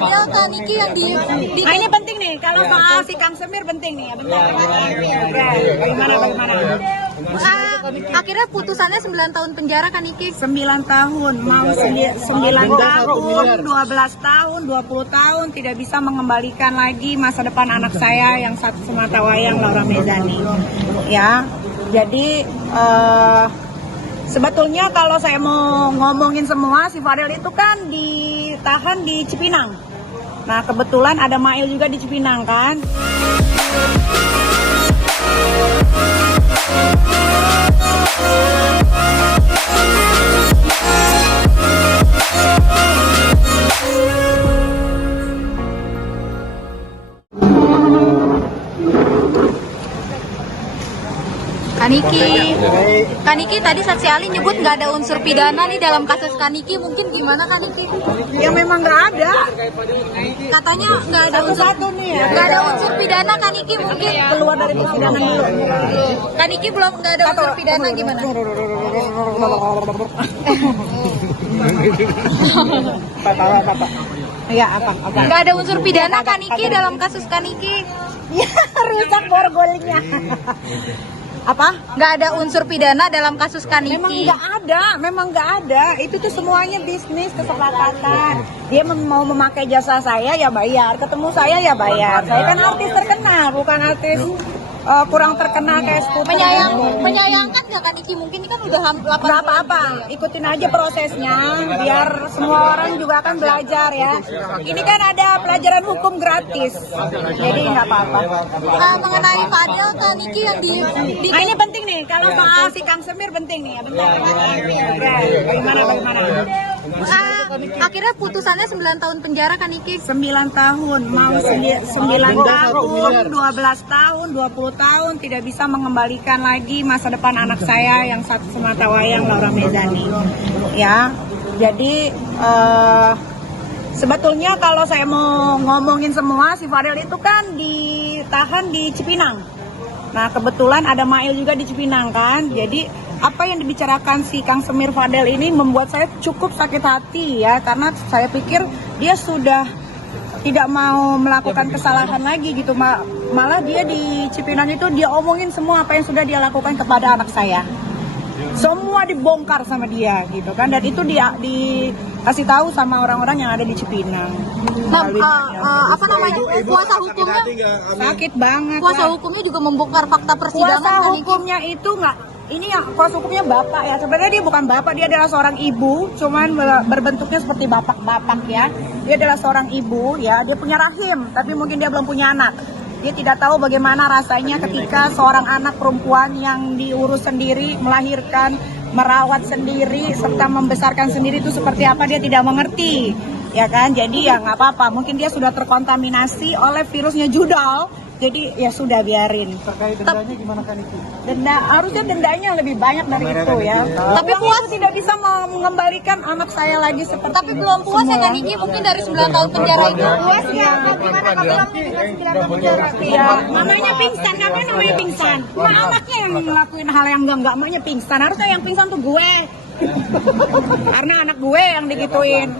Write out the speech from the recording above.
Fadel Kak Niki yang di Nah, ini penting nih, kalau soal si Kang Semir penting nih. Bentar. Bagaimana? akhirnya putusannya 9 tahun penjara Kak Niki. 9 tahun, mau 9 tahun, 12 tahun, 20 tahun tidak bisa mengembalikan lagi masa depan anak saya yang satu sematawayang Laura Mezani. Ya, jadi sebetulnya kalau saya mau ngomongin semua, si Fadel itu kan ditahan di Cipinang. Nah, kebetulan ada Mail juga di Cipinang kan. Kak Niki tadi saksi ahli nyebut nggak ada unsur pidana nih dalam kasus Kak Niki, mungkin gimana Kak Niki? Ya memang nggak ada. Katanya nggak ada unsur nggak ada unsur pidana Kak Niki, mungkin Keluar dari persidangan dulu. Kak Niki belum nggak ada unsur pidana gimana? Ya apa? Nggak ada unsur pidana Kak Niki dalam kasus Kak Niki. Ya rusak borgolnya. Apa? Nggak ada unsur pidana dalam kasus Kak Niki. Memang nggak ada. Itu tuh semuanya bisnis, kesepakatan. Dia mau memakai jasa saya ya bayar, ketemu saya ya bayar. Saya kan artis terkenal, bukan artis kurang terkenal kayak Skuter. Menyayangkan nggak Kak Niki? Mungkin ini kan udah 8 Nggak apa-apa, ikutin aja prosesnya, biar semua orang juga akan belajar ya. Ini kan ada pelajaran hukum gratis, jadi nggak apa-apa. mengenai Fadel Kak Niki yang di Nah, ini penting nih, kalau soal si Kang Semir penting nih. Bentar. Bagaimana? akhirnya putusannya 9 tahun penjara Kak Niki. 9 tahun, mau 9 tahun, 12 tahun, 20 tahun tidak bisa mengembalikan lagi masa depan anak saya yang satu sematawayang Laura Mezani. Ya, jadi sebetulnya kalau saya mau ngomongin semua, si Fadel itu kan ditahan di Cipinang. Nah, kebetulan ada Mail juga di Cipinang kan. Jadi apa yang dibicarakan si Kang Semir Fadel ini membuat saya cukup sakit hati ya, karena saya pikir dia sudah tidak mau melakukan kesalahan lagi gitu. Malah dia di Cipinang itu dia omongin semua apa yang sudah dia lakukan kepada anak saya. Semua dibongkar sama dia gitu kan, dan itu dia dikasih tahu sama orang-orang yang ada di Cipinang. Nah, apa namanya, kuasa hukumnya Sakit banget. kuasa hukumnya juga membongkar fakta persidangan Kuasa Kak Niki. hukumnya itu nggak, ini ya kuasa hukumnya bapak ya. Sebenarnya dia bukan bapak, dia adalah seorang ibu, cuman berbentuknya seperti bapak-bapak ya. Dia adalah seorang ibu ya, dia punya rahim, tapi mungkin dia belum punya anak. Dia tidak tahu bagaimana rasanya ketika seorang anak perempuan yang diurus sendiri, melahirkan, merawat sendiri, serta membesarkan sendiri itu seperti apa, dia tidak mengerti. Ya kan, jadi ya nggak apa-apa. Mungkin dia sudah terkontaminasi oleh virusnya judal, jadi ya sudah biarin. Terkait dendanya gimana Kak Niki? Harusnya dendanya lebih banyak dari itu ya. Tapi puas tidak bisa mengembalikan anak saya lagi seperti Tapi belum puas ya Kak Niki, mungkin dari 9 tahun penjara itu. puas ya. Gimana kalau dengan 9 tahun penjara? Ya, namanya pingsan, ngapain namanya pingsan? Cuma anaknya yang ngelakuin hal yang enggak, maknya pingsan. Harusnya yang pingsan tuh gue. Karena anak gue yang digituin.